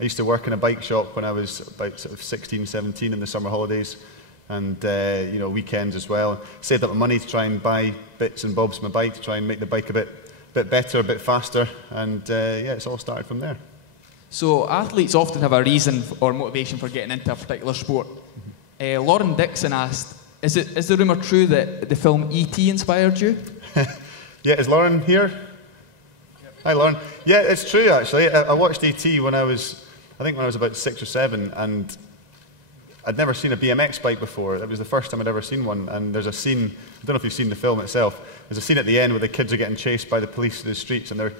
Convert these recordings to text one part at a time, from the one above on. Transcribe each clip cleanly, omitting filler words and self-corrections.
I used to work in a bike shop when I was about sort of 16, 17 in the summer holidays, and you know, weekends as well. Saved up my money to try and buy bits and bobs for my bike to try and make the bike a bit better, a bit faster, and yeah, it's all started from there. So athletes often have a reason or motivation for getting into a particular sport. Lauren Dixon asked, is the rumour true that the film E.T. inspired you? Yeah, is Lauren here? Yep. Hi Lauren. Yeah, it's true actually. I watched E.T. when I was about 6 or 7, and I'd never seen a BMX bike before. It was the first time I'd ever seen one, and there's a scene, I don't know if you've seen the film itself, there's a scene at the end where the kids are getting chased by the police through the streets and they're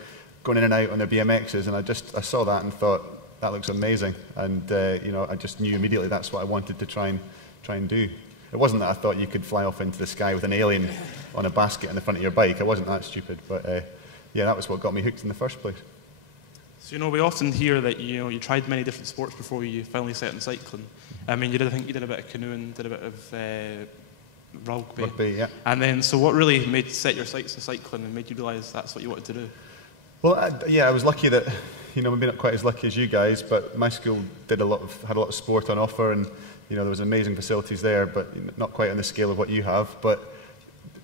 going in and out on their BMXs, and I saw that and thought, that looks amazing, and you know, I just knew immediately that's what I wanted to try and do. It wasn't that I thought you could fly off into the sky with an alien on a basket in the front of your bike. I wasn't that stupid, but yeah, that was what got me hooked in the first place. So, you know, we often hear that, you know, you tried many different sports before you finally set on cycling. I mean, I think you did a bit of canoeing, did a bit of rugby. Rugby, yeah. And then, so what really made set your sights to cycling and made you realise that's what you wanted to do? Well, yeah, I was lucky that, you know, maybe not quite as lucky as you guys, but my school had a lot of sport on offer, and you know, there was amazing facilities there, but not quite on the scale of what you have. But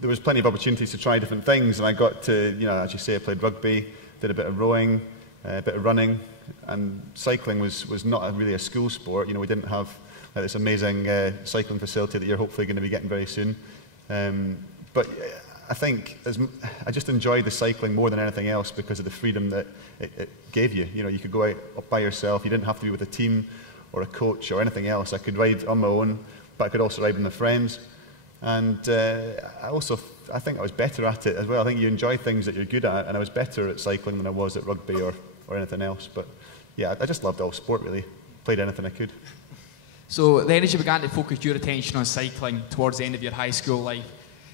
there was plenty of opportunities to try different things, and I got to, you know, as you say, I played rugby, did a bit of rowing, a bit of running, and cycling was not really a school sport. You know, we didn't have this amazing cycling facility that you're hopefully going to be getting very soon. But I think I just enjoyed the cycling more than anything else because of the freedom that it gave you. You know, you could go out by yourself. You didn't have to be with a team or a coach or anything else. I could ride on my own, but I could also ride with my friends. And I think I was better at it as well. I think you enjoy things that you're good at, and I was better at cycling than I was at rugby or anything else. But yeah, I just loved all sport really. Played anything I could. So then as you began to focus your attention on cycling towards the end of your high school life,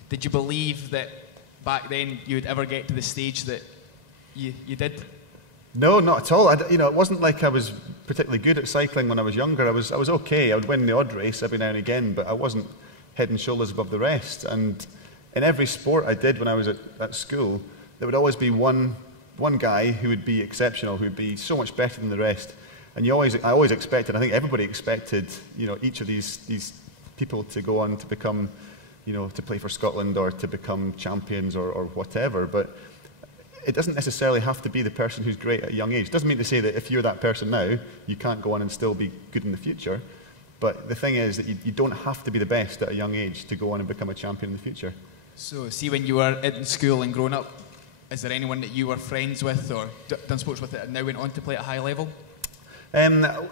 did you believe that back then you would ever get to the stage that you did? No, not at all. You know, it wasn't like I was particularly good at cycling when I was younger. I was okay. I would win the odd race every now and again, but I wasn't head and shoulders above the rest. And in every sport I did when I was at school, there would always be one guy who would be exceptional, who would be so much better than the rest. And I always expected, I think everybody expected, you know, each of these people to go on to become, you know, to play for Scotland or to become champions or whatever. But it doesn't necessarily have to be the person who's great at a young age. It doesn't mean to say that if you're that person now, you can't go on and still be good in the future. But the thing is that you don't have to be the best at a young age to go on and become a champion in the future. So, see, when you were in school and growing up, is there anyone that you were friends with or done sports with that now went on to play at a high level?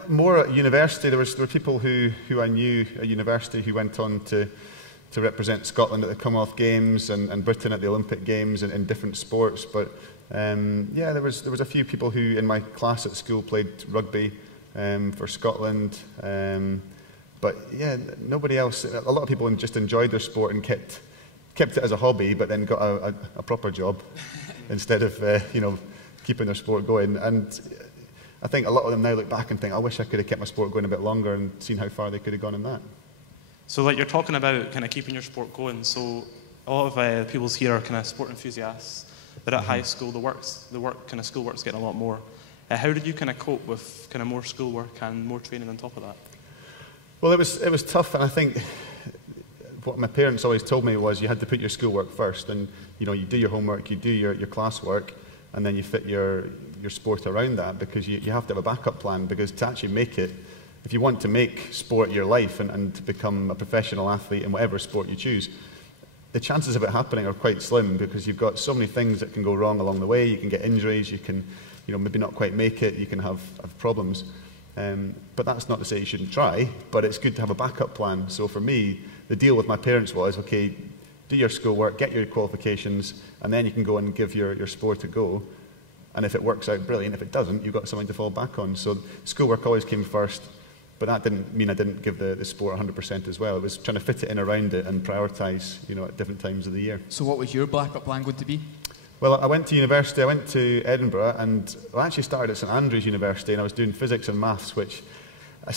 More at university. There were people who I knew at university who went on to represent Scotland at the Commonwealth Games and Britain at the Olympic Games in different sports. But yeah, there was a few people who in my class at school played rugby for Scotland. But yeah, nobody else. A lot of people just enjoyed their sport and kept it as a hobby, but then got a proper job instead of you know, keeping their sport going. And I think a lot of them now look back and think, I wish I could have kept my sport going a bit longer and seen how far they could have gone in that. So like you're talking about kind of keeping your sport going, so a lot of people's here are kind of sport enthusiasts, but at high school the work kind of schoolwork's getting a lot more. How did you kind of cope with kind of more schoolwork and more training on top of that? Well, it was tough, and I think what my parents always told me was you had to put your schoolwork first, and you know, you do your homework, you do your classwork, and then you fit your sport around that, because you have to have a backup plan, because to actually make it, if you want to make sport your life and to become a professional athlete in whatever sport you choose, the chances of it happening are quite slim, because you've got so many things that can go wrong along the way. You can get injuries, you can, you know, maybe not quite make it, you can have problems. But that's not to say you shouldn't try, but it's good to have a backup plan. So for me, the deal with my parents was, okay, do your schoolwork, get your qualifications, and then you can go and give your sport a go. And if it works out, brilliant. If it doesn't, you've got something to fall back on. So schoolwork always came first, but that didn't mean I didn't give the sport 100% as well. It was trying to fit it in around it and prioritise, you know, at different times of the year. So what was your backup plan going to be? Well, I went to university. I went to Edinburgh, and I actually started at St Andrews University, and I was doing physics and maths, which I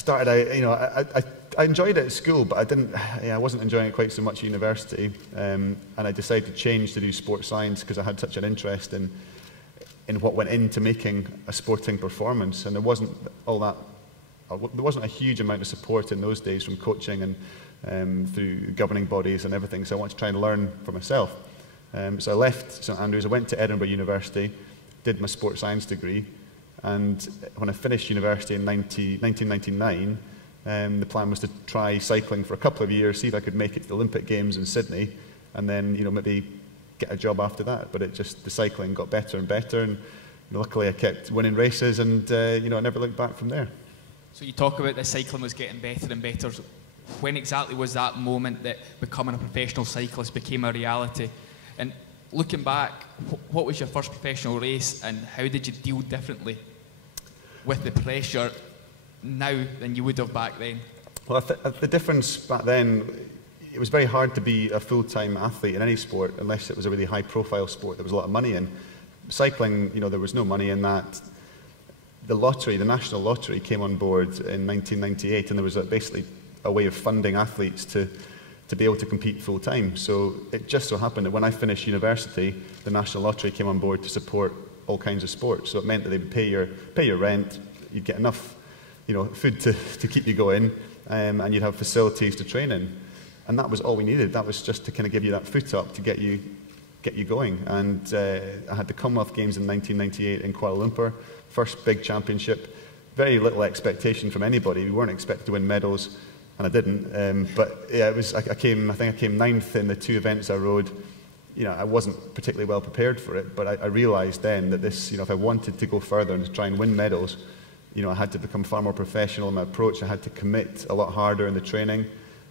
enjoyed it at school, but I wasn't enjoying it quite so much at university. And I decided to change to do sports science because I had such an interest in in what went into making a sporting performance, and there wasn't a huge amount of support in those days from coaching and through governing bodies and everything. So I wanted to try and learn for myself. So I left St Andrews. I went to Edinburgh University, did my sports science degree, and when I finished university in 1999, the plan was to try cycling for a couple of years, see if I could make it to the Olympic Games in Sydney, and then maybe get a job after that. But the cycling got better and better, and luckily I kept winning races, and I never looked back from there. So you talk about the cycling was getting better and better. When exactly was that moment that becoming a professional cyclist became a reality? And looking back, what was your first professional race, and how did you deal differently with the pressure now than you would have back then? Well, the difference back then, it was very hard to be a full-time athlete in any sport unless it was a really high-profile sport there was a lot of money in. Cycling, there was no money in that. The national lottery came on board in 1998, and there was basically a way of funding athletes to be able to compete full-time. So it just so happened that when I finished university, the national lottery came on board to support all kinds of sports. So it meant that they would pay your rent, you'd get enough food to keep you going, and you'd have facilities to train in. And that was all we needed. That was just to kind of give you that foot up to get you going. And I had the Commonwealth Games in 1998 in Kuala Lumpur, first big championship. Very little expectation from anybody. We weren't expected to win medals, and I didn't. But yeah, I think I came 9th in the 2 events I rode. I wasn't particularly well prepared for it, but I realised then that this, if I wanted to go further and to try and win medals, I had to become far more professional in my approach. I had to commit a lot harder in the training,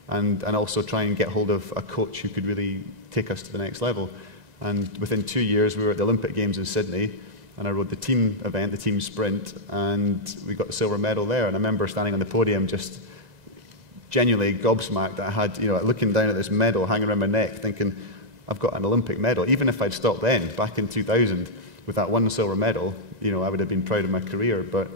and also try and get hold of a coach who could really take us to the next level. And within 2 years, we were at the Olympic Games in Sydney, and I rode the team event, the team sprint, and we got the silver medal there. And I remember standing on the podium just genuinely gobsmacked that I had, looking down at this medal hanging around my neck, thinking, I've got an Olympic medal. Even if I'd stopped then, back in 2000, with that one silver medal, I would have been proud of my career. But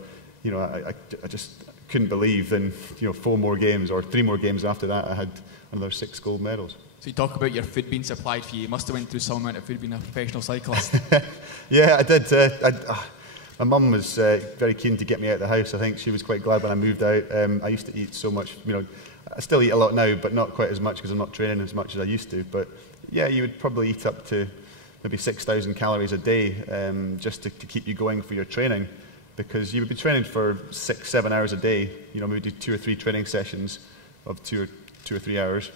I just couldn't believe then, 4 more games or 3 more games after that, I had another 6 gold medals. So you talk about your food being supplied for you. You must have went through some amount of food being a professional cyclist. Yeah, I did. My mum was very keen to get me out of the house. I think she was quite glad when I moved out. I used to eat so much, I still eat a lot now, but not quite as much because I'm not training as much as I used to. But yeah, you would probably eat up to maybe 6,000 calories a day just to keep you going for your training, because you would be training for 6-7 hours a day. Maybe do 2 or 3 training sessions of 2 or 3 hours.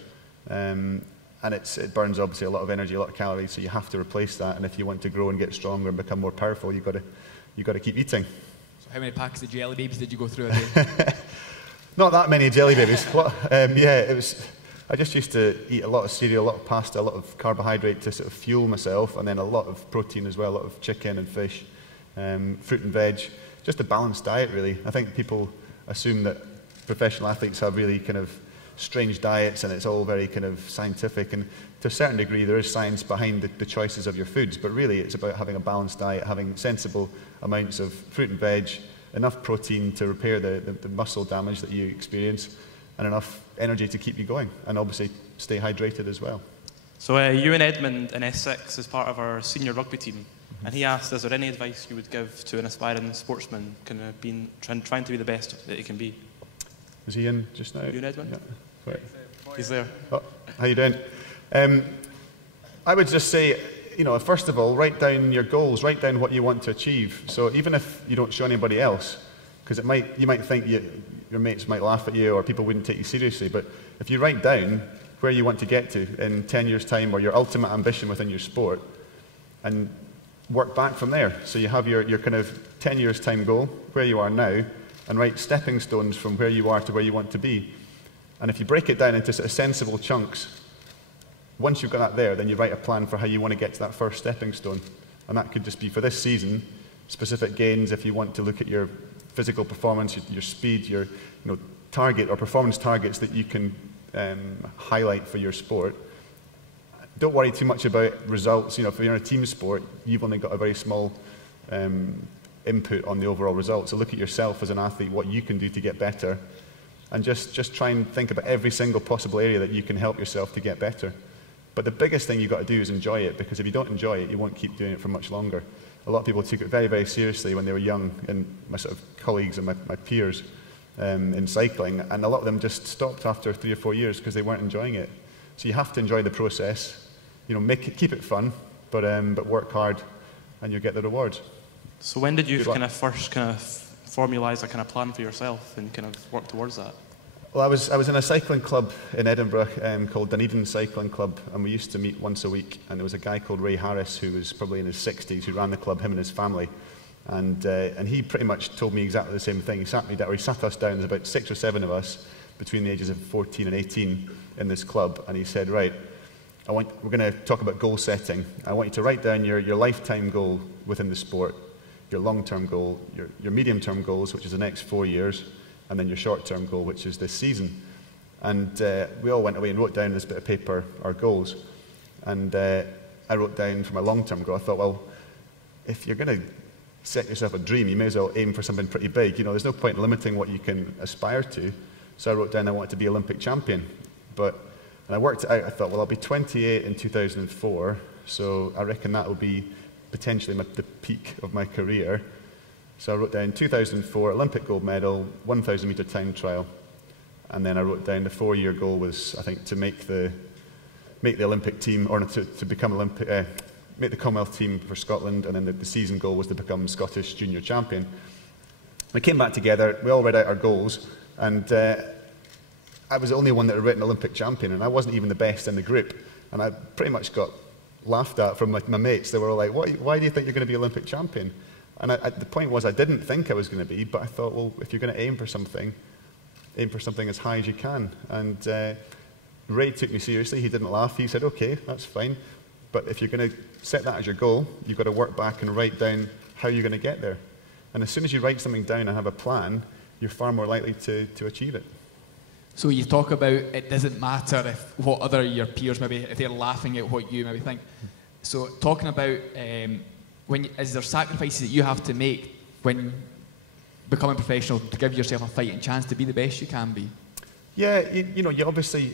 And it burns obviously a lot of energy, a lot of calories, so you have to replace that. And if you want to grow and get stronger and become more powerful, you've got to keep eating. So how many packets of jelly babies did you go through a day? Not that many jelly babies. I just used to eat a lot of cereal, a lot of pasta, a lot of carbohydrate to sort of fuel myself, and then a lot of protein as well, a lot of chicken and fish, fruit and veg. Just a balanced diet, really. I think people assume that professional athletes have really kind of strange diets and it's all very kind of scientific, and to a certain degree there is science behind the choices of your foods, but really it's about having a balanced diet, having sensible amounts of fruit and veg, enough protein to repair the muscle damage that you experience, and enough energy to keep you going, and obviously stay hydrated as well. So you and Edmund in S6 as part of our senior rugby team, and he asked, is there any advice you would give to an aspiring sportsman kind of trying to be the best that he can be? Is he in just now? You and Edmund? Yeah. He's there. Oh, how you doing? I would just say, first of all, write down your goals, write down what you want to achieve. So even if you don't show anybody else, because you might think your mates might laugh at you or people wouldn't take you seriously, but if you write down where you want to get to in 10 years' time, or your ultimate ambition within your sport, and work back from there. So you have your kind of 10 years' time goal, where you are now, and write stepping stones from where you are to where you want to be. And if you break it down into sort of sensible chunks, once you've got that there, then you write a plan for how you want to get to that first stepping stone. And that could just be for this season, specific gains if you want to look at your physical performance, your speed, your target or performance targets that you can highlight for your sport. Don't worry too much about results. If you're in a team sport, you've only got a very small input on the overall result. So look at yourself as an athlete, what you can do to get better, and just try and think about every single possible area that you can help yourself to get better. But the biggest thing you've got to do is enjoy it, because if you don't enjoy it, you won't keep doing it for much longer. a lot of people took it very, very seriously when they were young, and my sort of colleagues and my peers in cycling, and a lot of them just stopped after 3 or 4 years because they weren't enjoying it. So you have to enjoy the process, you know, keep it fun, but work hard, and you'll get the rewards. So when did you kind of first kind of formulise a kind of plan for yourself and kind of work towards that? Well, I was in a cycling club in Edinburgh called Dunedin Cycling Club, and we used to meet once a week. And there was a guy called Ray Harris who was probably in his 60s who ran the club, him and his family. And he pretty much told me exactly the same thing. He sat us down. There's about 6 or 7 of us between the ages of 14 and 18 in this club, and he said, right, we're going to talk about goal setting. I want you to write down your lifetime goal within the sport, your long-term goal, your medium-term goals, which is the next 4 years, and then your short-term goal, which is this season. And we all went away and wrote down on this bit of paper our goals. And I wrote down for my long-term goal, I thought, well, if you're going to set yourself a dream, you may as well aim for something pretty big. You know, there's no point in limiting what you can aspire to. So I wrote down I wanted to be Olympic champion. And I worked it out. I thought, well, I'll be 28 in 2004, so I reckon that will be potentially the peak of my career. So I wrote down 2004 Olympic gold medal, 1,000 metre time trial, and then I wrote down the 4-year goal was, I think, to make the Olympic team, or to become make the Commonwealth team for Scotland, and then the season goal was to become Scottish junior champion. We came back together, we all read out our goals, and I was the only one that had written Olympic champion, and I wasn't even the best in the group, and I pretty much got laughed at from my mates. They were all like, why do you think you're going to be Olympic champion? And the point was, I didn't think I was going to be, but I thought, well, if you're going to aim for something as high as you can. And Ray took me seriously. He didn't laugh. He said, okay, that's fine. But if you're going to set that as your goal, you've got to work back and write down how you're going to get there. And as soon as you write something down and have a plan, you're far more likely to achieve it. So you talk about it doesn't matter if what your peers maybe, if they're laughing at what you maybe think. So talking about is there sacrifices that you have to make when becoming professional to give yourself a fighting chance to be the best you can be? Yeah, you know, you obviously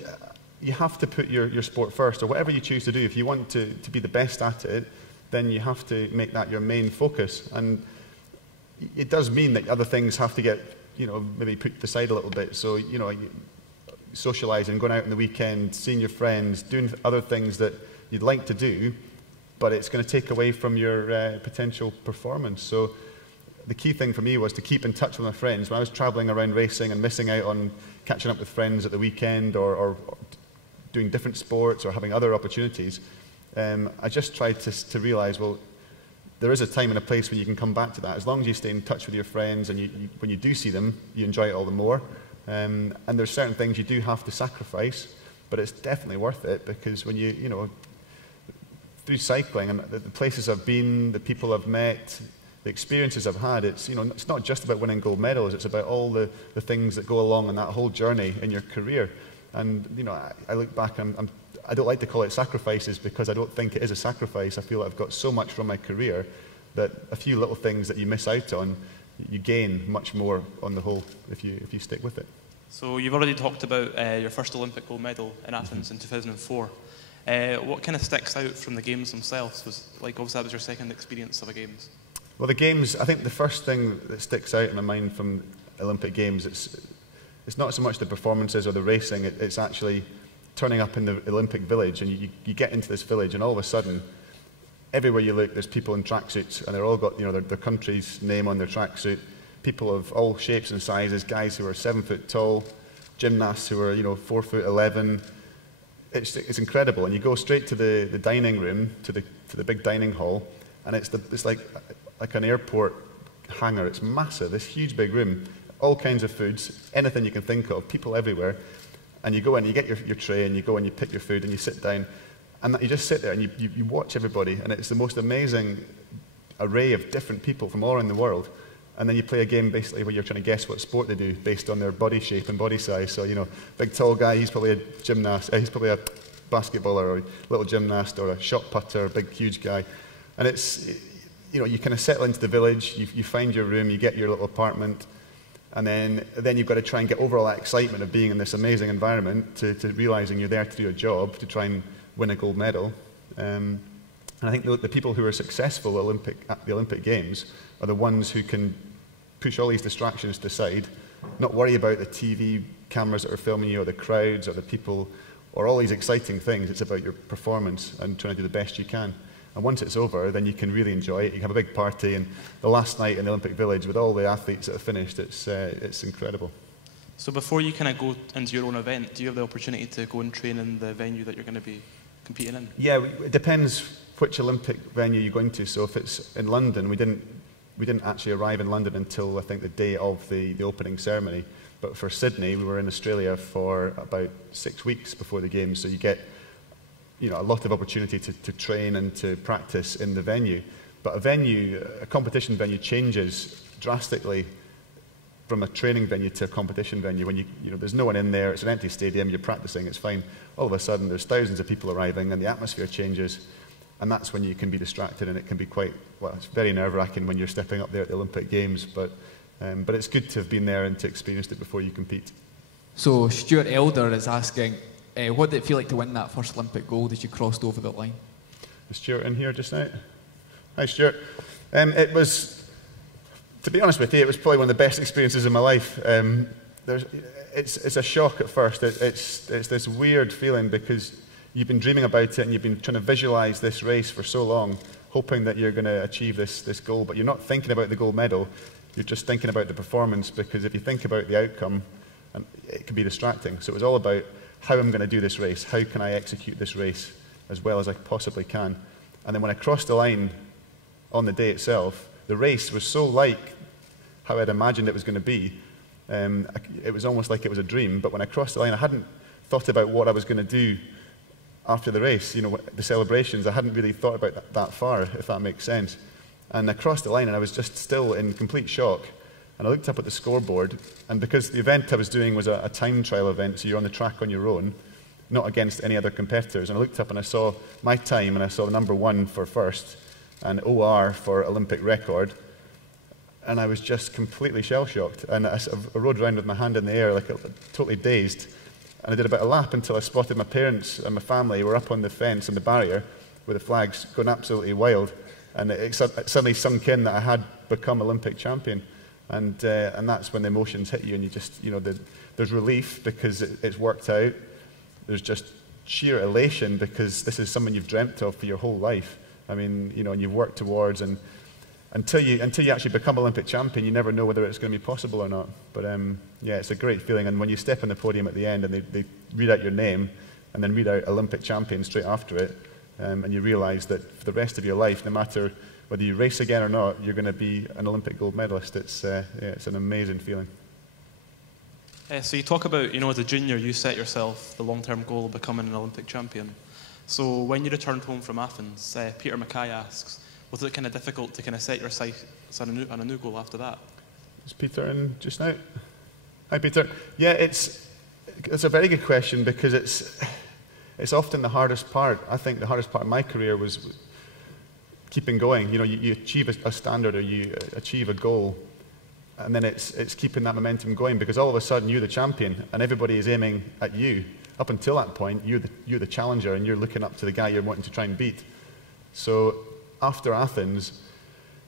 you have to put your sport first, or whatever you choose to do. If you want to be the best at it, then you have to make that your main focus. And it does mean that other things have to get, you know, maybe put to the side a little bit. So, you know, socialising, going out on the weekend, seeing your friends, doing other things that you'd like to do, but it's going to take away from your potential performance. So the key thing for me was to keep in touch with my friends. When I was traveling around racing and missing out on catching up with friends at the weekend, or doing different sports or having other opportunities, I just tried to realize, well, there is a time and a place when you can come back to that. As long as you stay in touch with your friends, and when you do see them, you enjoy it all the more. And there's certain things you do have to sacrifice, but it's definitely worth it, because when you know, through cycling and the places I've been, the people I've met, the experiences I've had, it's, you know, it's not just about winning gold medals, it's about all the things that go along in that whole journey in your career. And, you know, I look back, I don't like to call it sacrifices, because I don't think it is a sacrifice. I feel like I've got so much from my career that a few little things that you miss out on, you gain much more on the whole if you stick with it. So you've already talked about your first Olympic gold medal in Athens in 2004. What kind of sticks out from the games themselves? Obviously that was your second experience of the games. Well, the games, I think the first thing that sticks out in my mind from Olympic Games, it's not so much the performances or the racing, it's actually turning up in the Olympic Village, and you get into this village, and all of a sudden, everywhere you look, there's people in tracksuits, and they're all got, you know, their country's name on their tracksuit. People of all shapes and sizes, guys who are 7 foot tall, gymnasts who are, you know, 4'11". It's incredible, and you go straight to the dining room, to the big dining hall, and it's like an airport hangar. It's massive, this huge big room, all kinds of foods, anything you can think of, people everywhere. And you go in, you get your tray, and you go and you pick your food, and you sit down, and you just sit there and you watch everybody, and it's the most amazing array of different people from all around the world. And then you play a game basically where you're trying to guess what sport they do based on their body shape and body size. So, you know, big tall guy, he's probably a gymnast, he's probably a basketballer or a little gymnast, or a shot putter, a big huge guy. And it's, you know, you kind of settle into the village, you find your room, you get your little apartment, and then you've got to try and get over all that excitement of being in this amazing environment to realizing you're there to do a job, to try and win a gold medal. And And I think the people who are successful at the Olympic Games are the ones who can push all these distractions to the side, not worry about the TV cameras that are filming you, or the crowds, or the people, or all these exciting things. It's about your performance and trying to do the best you can. And once it's over, then you can really enjoy it. You can have a big party, and the last night in the Olympic Village with all the athletes that have finished, it's incredible. So before you kind of go into your own event, do you have the opportunity to go and train in the venue that you're going to be competing in? Yeah, it depends which Olympic venue you're going to. So if it's in London, we didn't actually arrive in London until I think the day of the opening ceremony. But for Sydney, we were in Australia for about 6 weeks before the Games. So you get a lot of opportunity to train and to practice in the venue. But a competition venue changes drastically from a training venue to a competition venue. When there's no one in there, it's an empty stadium, you're practicing, it's fine. All of a sudden, there's thousands of people arriving, and the atmosphere changes, and that's when you can be distracted, and it can be it's very nerve-wracking when you're stepping up there at the Olympic Games, but it's good to have been there and to experience it before you compete. So Stuart Elder is asking, what did it feel like to win that first Olympic gold as you crossed over the line? Is Stuart in here just now? Hi, Stuart. It was, to be honest with you, it was probably one of the best experiences of my life. It's a shock at first. It's this weird feeling because you've been dreaming about it and you've been trying to visualize this race for so long, hoping that you're going to achieve this goal, but you're not thinking about the gold medal. You're just thinking about the performance, because if you think about the outcome, it can be distracting. So it was all about how I'm going to do this race. How can I execute this race as well as I possibly can? And then when I crossed the line on the day itself, the race was so like how I'd imagined it was going to be. It was almost like it was a dream. But when I crossed the line, I hadn't thought about what I was going to do after the race. The celebrations, I hadn't really thought about that far, if that makes sense. And I crossed the line, and I was just still in complete shock. And I looked up at the scoreboard, and because the event I was doing was a time trial event, so you're on the track on your own, not against any other competitors. And I looked up and I saw my time, and I saw the number 1 for first, and OR for Olympic record. And I was just completely shell-shocked. And I sort of rode around with my hand in the air, totally dazed. And I did about a lap until I spotted my parents and my family were up on the fence and the barrier with the flags going absolutely wild. And it suddenly sunk in that I had become Olympic champion. And that's when the emotions hit you, and you just, there's relief because it's worked out. There's just sheer elation because this is something you've dreamt of for your whole life. I mean, and you've worked towards, and until you actually become Olympic champion, you never know whether it's going to be possible or not. But yeah, it's a great feeling. And when you step on the podium at the end and they read out your name and then read out Olympic champion straight after it, and you realise that for the rest of your life, no matter whether you race again or not, you're going to be an Olympic gold medalist. It's an amazing feeling. So you talk about, as a junior, you set yourself the long-term goal of becoming an Olympic champion. So when you returned home from Athens, Peter Mackay asks, was it kind of difficult to kind of set your sights on a new goal after that? Is Peter in just now? Hi, Peter. Yeah, it's a very good question because it's often the hardest part. I think the hardest part of my career was keeping going. You achieve a standard or you achieve a goal, and then it's keeping that momentum going because all of a sudden you're the champion and everybody is aiming at you. Up until that point, you're the challenger and you're looking up to the guy you're wanting to try and beat. So after Athens,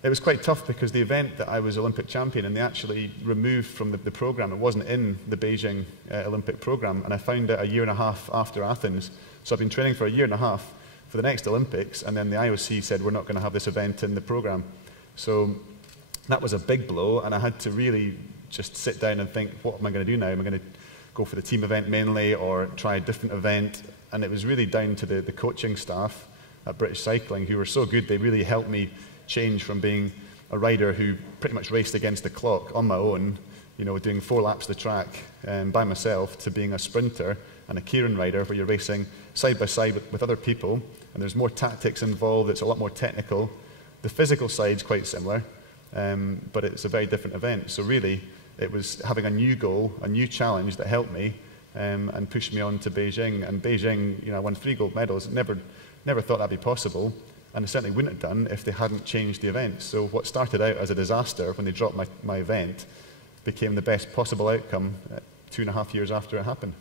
it was quite tough because the event that I was Olympic champion and they actually removed from the program. It wasn't in the Beijing Olympic program, and I found out a year and a half after Athens. So I've been training for a year and a half for the next Olympics, and then the IOC said we're not going to have this event in the program. So that was a big blow, and I had to really just sit down and think, what am I going to do now? Am I going to go for the team event mainly or try a different event? And it was really down to the coaching staff at British Cycling who were so good. They really helped me change from being a rider who pretty much raced against the clock on my own, doing 4 laps of the track by myself, to being a sprinter and a keirin rider where you're racing side by side with other people, and there's more tactics involved. It's a lot more technical. The physical side's quite similar, but it's a very different event. So really, it was having a new goal, a new challenge that helped me and pushed me on to Beijing. And Beijing, I won 3 gold medals. Never thought that'd be possible, and I certainly wouldn't have done if they hadn't changed the event. So what started out as a disaster when they dropped my event became the best possible outcome 2.5 years after it happened.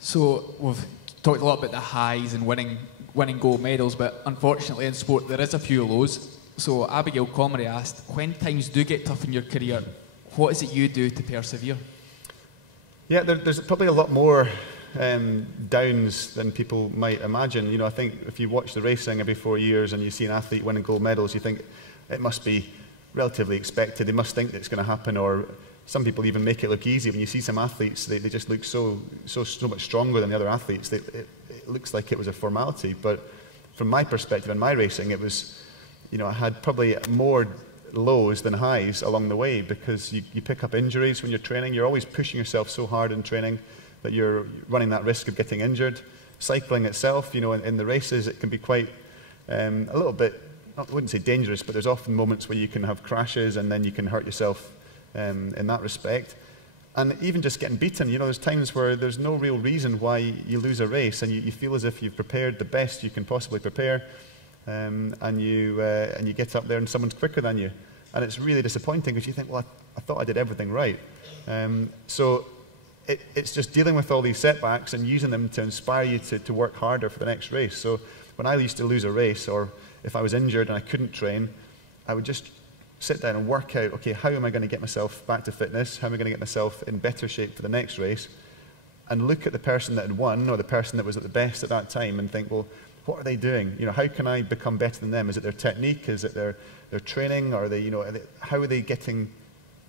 So we've talked a lot about the highs and winning winning gold medals, but unfortunately in sport there is a few lows. So Abigail Comrie asked, when times do get tough in your career, what is it you do to persevere? Yeah, there's probably a lot more downs than people might imagine. You know, I think if you watch the racing every 4 years and you see an athlete winning gold medals, you think it must be relatively expected. They must think that it's going to happen, or some people even make it look easy. When you see some athletes, they just look so much stronger than the other athletes. It looks like it was a formality. But from my perspective in my racing, it was, you know, I had probably more lows than highs along the way, because you pick up injuries when you're training. You're always pushing yourself so hard in training that you're running that risk of getting injured. Cycling itself, you know, in the races, it can be quite a little bit, I wouldn't say dangerous, but there's often moments where you can have crashes and then you can hurt yourself in that respect. And even just getting beaten, you know, there's times where there's no real reason why you lose a race, and you feel as if you've prepared the best you can possibly prepare, and you get up there and someone's quicker than you. And it's really disappointing, because you think, well, I thought I did everything right. So it's just dealing with all these setbacks and using them to inspire you to work harder for the next race. So when I used to lose a race, or if I was injured and I couldn't train, I would just sit down and work out, okay, how am I going to get myself back to fitness? How am I going to get myself in better shape for the next race? And look at the person that had won, or the person that was at the best at that time, and think, well, what are they doing? You know, how can I become better than them? Is it their technique? Is it their training? Or are they, you know, how are they getting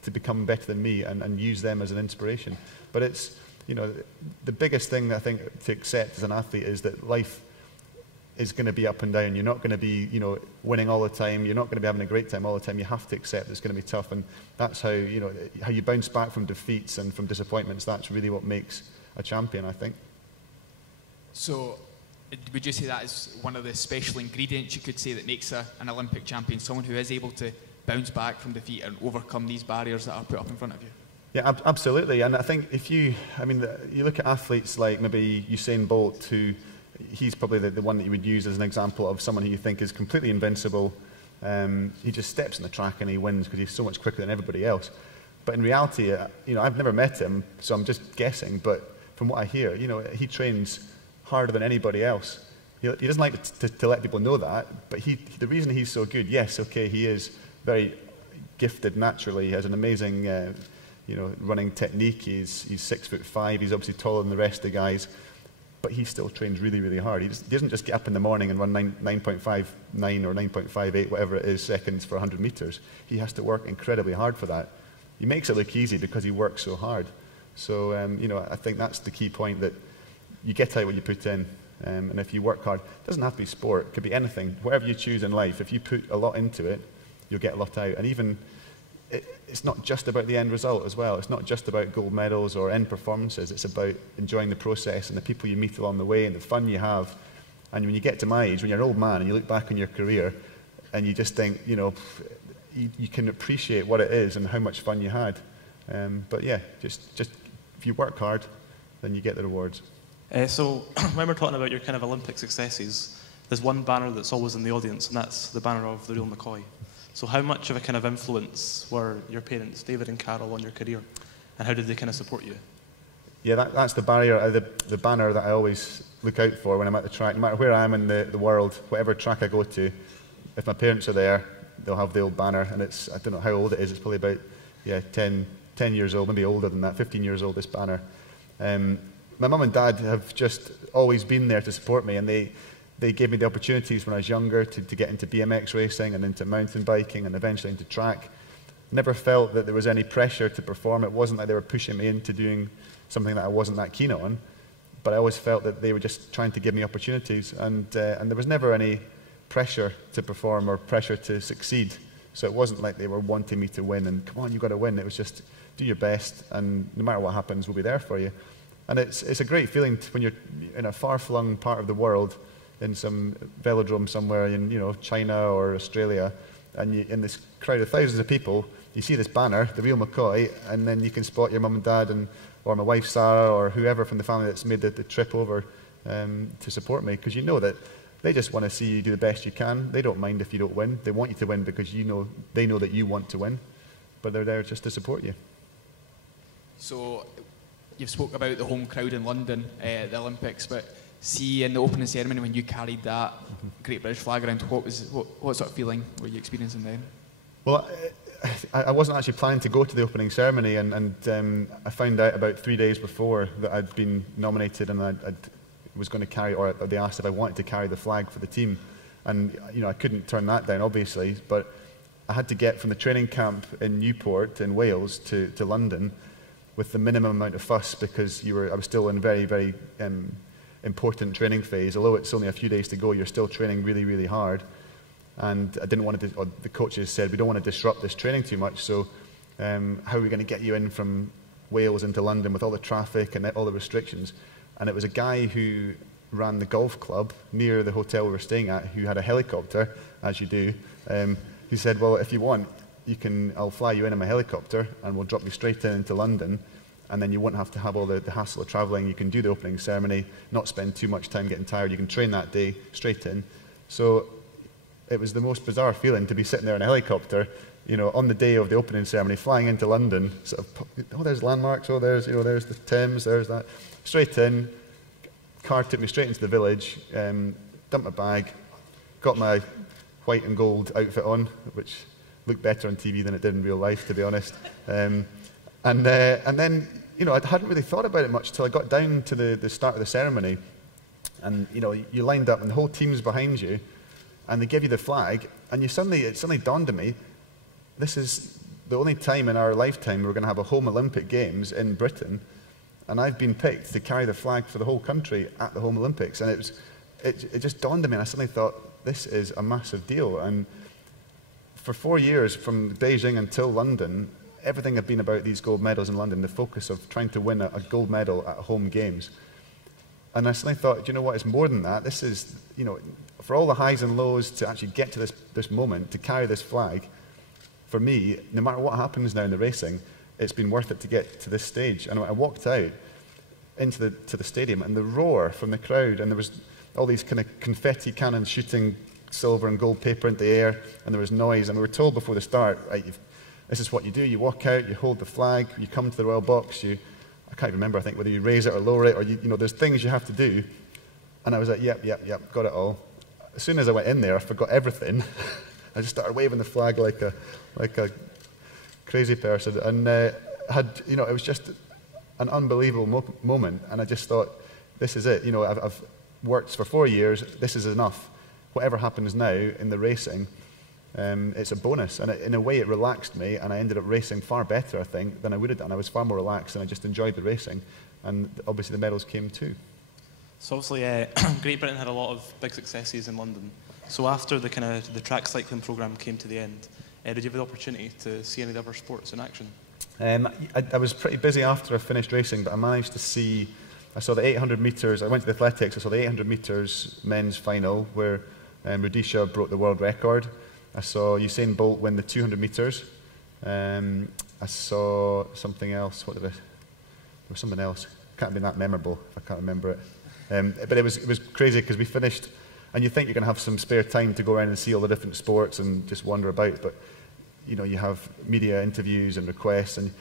to become better than me, and use them as an inspiration? But it's, you know, the biggest thing I think to accept as an athlete is that life is going to be up and down. You're not going to be, you know, winning all the time. You're not going to be having a great time all the time. You have to accept it's going to be tough, and that's how, you know, how you bounce back from defeats and from disappointments. That's really what makes a champion, I think. So would you say that is one of the special ingredients you could say that makes an Olympic champion, someone who is able to bounce back from defeat and overcome these barriers that are put up in front of you? Yeah, absolutely. And I think if you look at athletes like maybe Usain Bolt, who he's probably the one that you would use as an example of someone who you think is completely invincible. He just steps on the track and he wins because he's so much quicker than everybody else. But in reality, you know, I've never met him, so I'm just guessing. But from what I hear, you know, he trains harder than anybody else. He doesn't like to let people know that, but the reason he's so good, yes, okay, he is very gifted naturally. He has an amazing, you know, running technique. He's 6'5". He's obviously taller than the rest of the guys, but he still trains really, really hard. He doesn't just get up in the morning and run 9.59 or 9.58, whatever it is, seconds for 100 meters. He has to work incredibly hard for that. He makes it look easy because he works so hard. So, you know, I think that's the key point, that you get out what you put in. And if you work hard, it doesn't have to be sport, it could be anything. Whatever you choose in life, if you put a lot into it, you'll get a lot out. And even, it's not just about the end result as well. It's not just about gold medals or end performances. It's about enjoying the process and the people you meet along the way and the fun you have. And when you get to my age, when you're an old man and you look back on your career and you just think, you know, you can appreciate what it is and how much fun you had. But yeah, just if you work hard, then you get the rewards. So when we're talking about your kind of Olympic successes, there's one banner that's always in the audience, and that's the banner of the real McCoy. So how much of a kind of influence were your parents, David and Carol, on your career, and how did they kind of support you? Yeah, that's the barrier, the banner that I always look out for when I'm at the track. No matter where I am in the world, whatever track I go to, if my parents are there, they'll have the old banner, and it's, I don't know how old it is, it's probably about 10 years old, maybe older than that, 15 years old, this banner. My mum and dad have just always been there to support me, and they gave me the opportunities when I was younger to get into BMX racing and into mountain biking and eventually into track. Never felt that there was any pressure to perform. It wasn't like they were pushing me into doing something that I wasn't that keen on, but I always felt that they were just trying to give me opportunities, and there was never any pressure to perform or pressure to succeed. So it wasn't like they were wanting me to win and, come on, you've got to win. It was just, do your best, and no matter what happens, we'll be there for you. And it's a great feeling when you're in a far-flung part of the world, in some velodrome somewhere in, you know, China or Australia, and in this crowd of thousands of people, you see this banner, the real McCoy, and then you can spot your mum and dad or my wife Sarah or whoever from the family that's made the trip over to support me, because you know that they just want to see you do the best you can. They don't mind if you don't win. They want you to win because they know that you want to win, but they're there just to support you. So you've spoke about the home crowd in London, the Olympics, but see in the opening ceremony when you carried that Great British flag around, what sort of feeling were you experiencing then? Well, I wasn't actually planning to go to the opening ceremony, and I found out about 3 days before that I'd been nominated, and I was going to carry, or they asked if I wanted to carry the flag for the team. And I couldn't turn that down, obviously, but I had to get from the training camp in Newport in Wales to London with the minimum amount of fuss, because I was still in very, very important training phase. Although it's only a few days to go, you're still training really, really hard. And I didn't want to, or the coaches said, we don't want to disrupt this training too much, so how are we going to get you in from Wales into London with all the traffic and all the restrictions? And it was a guy who ran the golf club near the hotel we were staying at, who had a helicopter, as you do. He said, well, if you want, I'll fly you in my helicopter and we'll drop you straight into London, and then you won't have to have all the hassle of travelling. You can do the opening ceremony, not spend too much time getting tired. You can train that day straight in. So it was the most bizarre feeling to be sitting there in a helicopter, on the day of the opening ceremony, flying into London, sort of, there's landmarks, there's the Thames, there's that. Straight in, car took me straight into the village, dumped my bag, got my white and gold outfit on, which looked better on TV than it did in real life, to be honest. And then, I hadn't really thought about it much till I got down to the start of the ceremony. And, you lined up and the whole team's behind you, and they give you the flag, and it suddenly dawned on me, this is the only time in our lifetime we're going to have a home Olympic Games in Britain, and I've been picked to carry the flag for the whole country at the home Olympics. And it just dawned on me, and I suddenly thought, this is a massive deal. And for 4 years, from Beijing until London, everything had been about these gold medals in London, the focus of trying to win a gold medal at home games. And I suddenly thought, do you know what, it's more than that. This is, for all the highs and lows to actually get to this moment, to carry this flag, for me, no matter what happens now in the racing, it's been worth it to get to this stage. And I walked out into the stadium, and the roar from the crowd, and there was all these kind of confetti cannons shooting silver and gold paper into the air, and there was noise. And we were told before the start, right, this is what you do. You walk out, you hold the flag, you come to the royal box, I can't remember, I think, whether you raise it or lower it, or there's things you have to do. And I was like, yep, got it all. As soon as I went in there, I forgot everything. I just started waving the flag like a crazy person, and it was just an unbelievable moment. And I just thought, this is it. I've worked for 4 years. This is enough. Whatever happens now in the racing, it's a bonus. And in a way, it relaxed me, and I ended up racing far better, I think, than I would have done. I was far more relaxed, and I just enjoyed the racing. And obviously, the medals came too. So obviously, Great Britain had a lot of big successes in London. So after the track cycling programme came to the end, did you have the opportunity to see any of the other sports in action? I was pretty busy after I finished racing, but I managed to see, I saw the 800 metres, I went to the athletics, I saw the 800 metres men's final where Rudisha broke the world record. I saw Usain Bolt win the 200 metres. I saw something else, there was something else, can't be that memorable if I can't remember it. But it was crazy because we finished, and you think you're going to have some spare time to go around and see all the different sports and just wander about, but you have media interviews and requests, and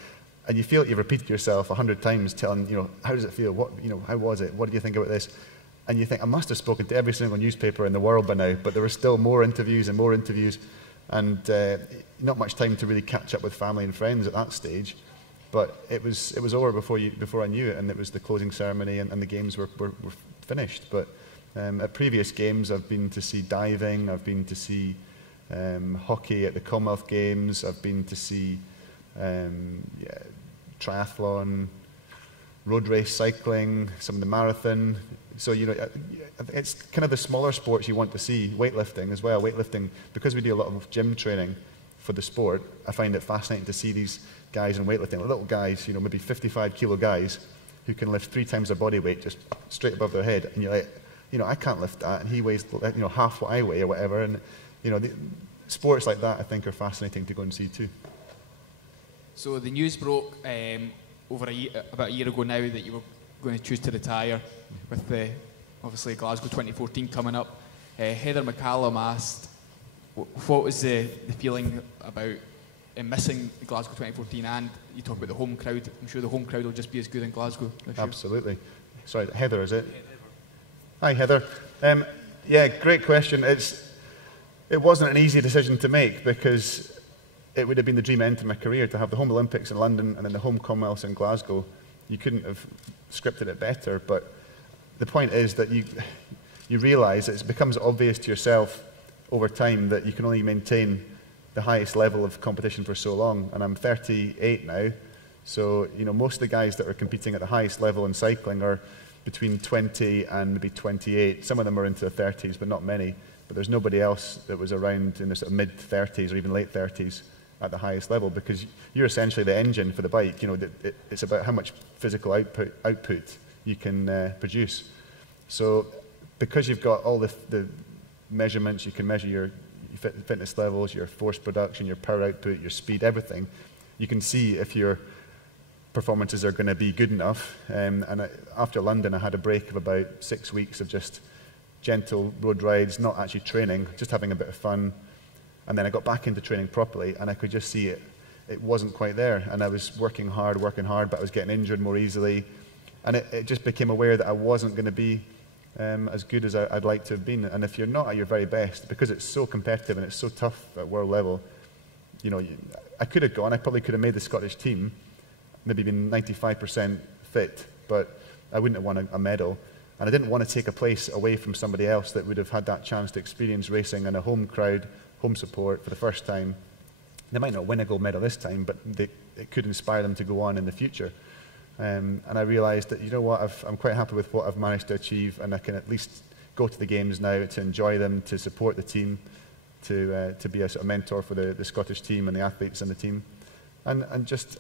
you feel like you've repeated yourself 100 times telling, how does it feel? What, how was it? What did you think about this? And you think, I must have spoken to every single newspaper in the world by now, but there were still more interviews, and not much time to really catch up with family and friends at that stage. But it was over before I knew it, and it was the closing ceremony, and the games were finished. But at previous games, I've been to see diving, I've been to see hockey at the Commonwealth Games, I've been to see triathlon, road race cycling, some of the marathon. So, it's kind of the smaller sports you want to see, weightlifting as well. Weightlifting, because we do a lot of gym training for the sport, I find it fascinating to see these guys in weightlifting, little guys, maybe 55 kilo guys who can lift 3 times their body weight just straight above their head. And you're like, I can't lift that, and he weighs, half what I weigh or whatever. And, the sports like that I think are fascinating to go and see too. So the news broke about a year ago now that you were going to choose to retire with obviously Glasgow 2014 coming up. Heather McCallum asked, what was the feeling about missing Glasgow 2014, and you talk about the home crowd. I'm sure the home crowd will just be as good in Glasgow this year. Absolutely. Sorry, Heather, is it? Hi, Heather. Yeah, great question. It wasn't an easy decision to make because it would have been the dream end to my career to have the home Olympics in London and then the home Commonwealths in Glasgow. You couldn't have scripted it better, but the point is that you realise it becomes obvious to yourself over time that you can only maintain the highest level of competition for so long. And I'm 38 now, so most of the guys that are competing at the highest level in cycling are between 20 and maybe 28. Some of them are into their 30s, but not many. But there's nobody else that was around in the sort of mid-30s or even late 30s at the highest level, because you're essentially the engine for the bike. It's about how much physical output you can produce. So because you've got all the measurements, you can measure your fitness levels, your force production, your power output, your speed, everything. You can see if your performances are going to be good enough. After London, I had a break of about 6 weeks of just gentle road rides, not actually training, just having a bit of fun. And then I got back into training properly, and I could just see it wasn't quite there. And I was working hard, but I was getting injured more easily. And it just became aware that I wasn't going to be as good as I'd like to have been. And if you're not at your very best, because it's so competitive and it's so tough at world level, I could have gone, I probably could have made the Scottish team, maybe been 95% fit, but I wouldn't have won a medal. And I didn't want to take a place away from somebody else that would have had that chance to experience racing in a home crowd, home support for the first time. They might not win a gold medal this time, but it could inspire them to go on in the future. And I realised that, I'm quite happy with what I've managed to achieve, and I can at least go to the games now to enjoy them, to support the team, to be a sort of mentor for the Scottish team and the athletes in the team. And just,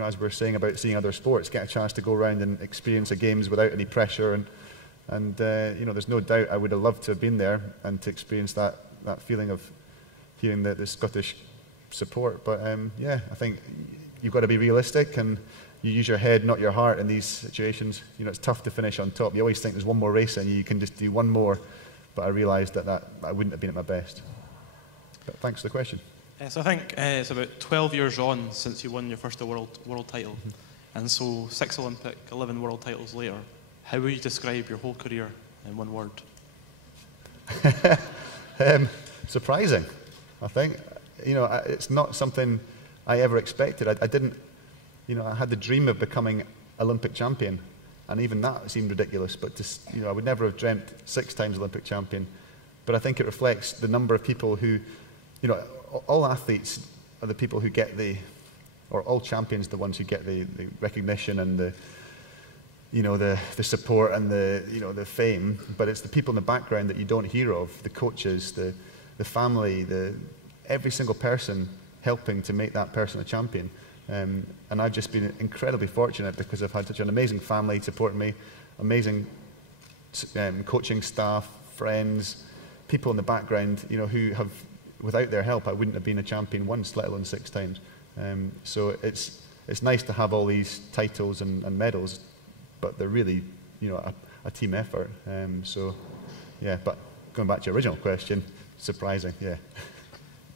as we're saying about seeing other sports, get a chance to go around and experience the games without any pressure. And there's no doubt I would have loved to have been there and to experience that feeling of hearing the Scottish support. But yeah, I think you've got to be realistic, and you use your head, not your heart in these situations. It's tough to finish on top. You always think there's one more race and you can just do one more. But I realised that I wouldn't have been at my best. But thanks for the question. So I think it's about 12 years on since you won your first world title. And so 6 Olympic, 11 world titles later, how would you describe your whole career in one word? Surprising, I think. It's not something I ever expected. I didn't, I had the dream of becoming Olympic champion, and even that seemed ridiculous, but I would never have dreamt 6 times Olympic champion. But I think it reflects the number of people who, all athletes are the people who get or all champions are the ones who get the recognition and the support and the fame, but it's the people in the background that you don't hear of, the coaches, the family, every single person helping to make that person a champion. And I've just been incredibly fortunate because I've had such an amazing family supporting me, amazing coaching staff, friends, people in the background, who have, without their help, I wouldn't have been a champion once, let alone 6 times. So it's nice to have all these titles and medals, but they're really, a team effort. So, yeah, but going back to your original question, surprising, yeah.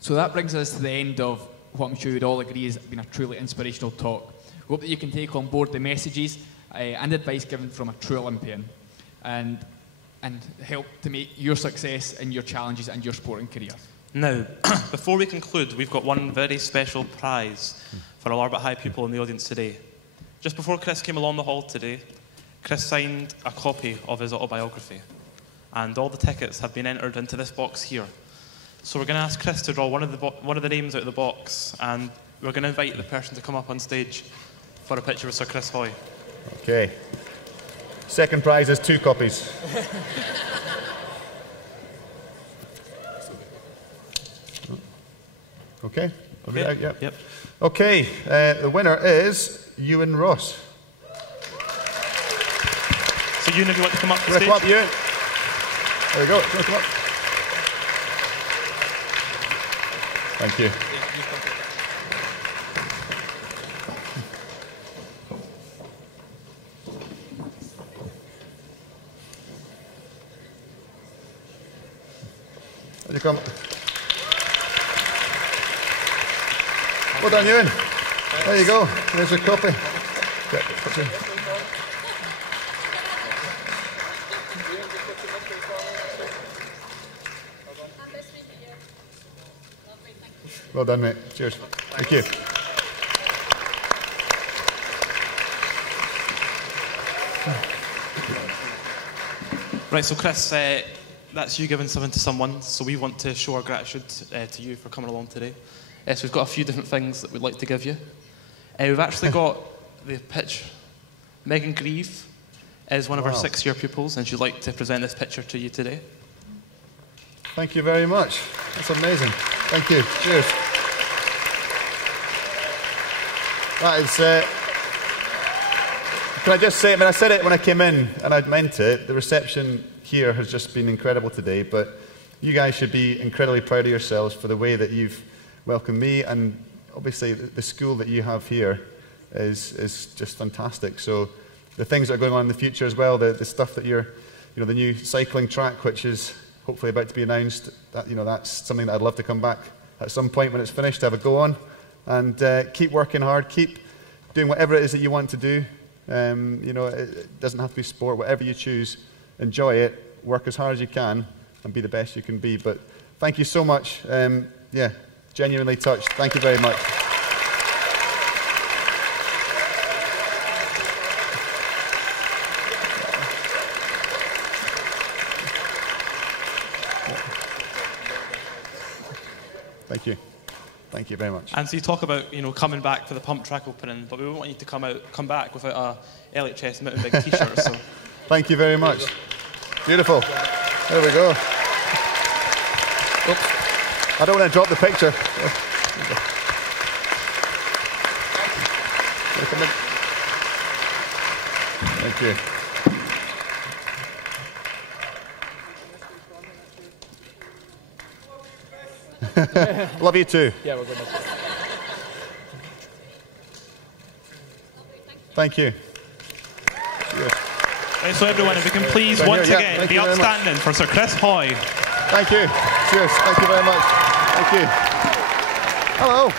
So that brings us to the end of what I'm sure you'd all agree has been a truly inspirational talk. We hope that you can take on board the messages and advice given from a true Olympian and help to make your success in your challenges and your sporting career. Now, before we conclude, we've got one very special prize for our Larbert High people in the audience today. Just before Chris came along the hall today, Chris signed a copy of his autobiography, and all the tickets have been entered into this box here. So we're going to ask Chris to draw one of the names out of the box, and we're going to invite the person to come up on stage for a picture with Sir Chris Hoy. Okay. Second prize is 2 copies. Okay. Okay. Yep. Yep. Okay. The winner is Ewan Ross. So Ewan, if you want to come up to Come stage. up, Ewan. There we go. Come up. Thank you. There you come. Well done, Ewan. There you go. There's your copy. Well done, mate. Cheers. Thank you. Right, so Chris, that's you giving something to someone, so we want to show our gratitude to you for coming along today. So we've got a few different things that we'd like to give you. We've actually got the picture. Megan Grieve is one of our 6-year pupils, and she'd like to present this picture to you today. Thank you very much. That's amazing. Thank you. Cheers. That is... Can I just say, I mean, I said it when I came in, and I meant it, the reception here has just been incredible today, but you guys should be incredibly proud of yourselves for the way that you've welcomed me, and obviously the school that you have here is just fantastic. So the things that are going on in the future as well, the stuff that you're, the new cycling track, which is hopefully about to be announced, that, that's something that I'd love to come back at some point when it's finished, to have a go on, and keep working hard, keep doing whatever it is that you want to do. It doesn't have to be sport, whatever you choose, enjoy it, work as hard as you can, and be the best you can be. But thank you so much. Yeah, genuinely touched. Thank you very much. Thank you. Thank you very much. And so you talk about, coming back for the pump track opening, but we won't want you to come back without a LHS Mountain Big t-shirt. So. Thank you very much. Beautiful. There we go. Oops. I don't want to drop the picture. Thank you. Love you too. Yeah, we're good. Thank you. Cheers. Right, so everyone, if we can please once again be upstanding for Sir Chris Hoy. Thank you. Cheers. Thank you very much. Thank you. Hello.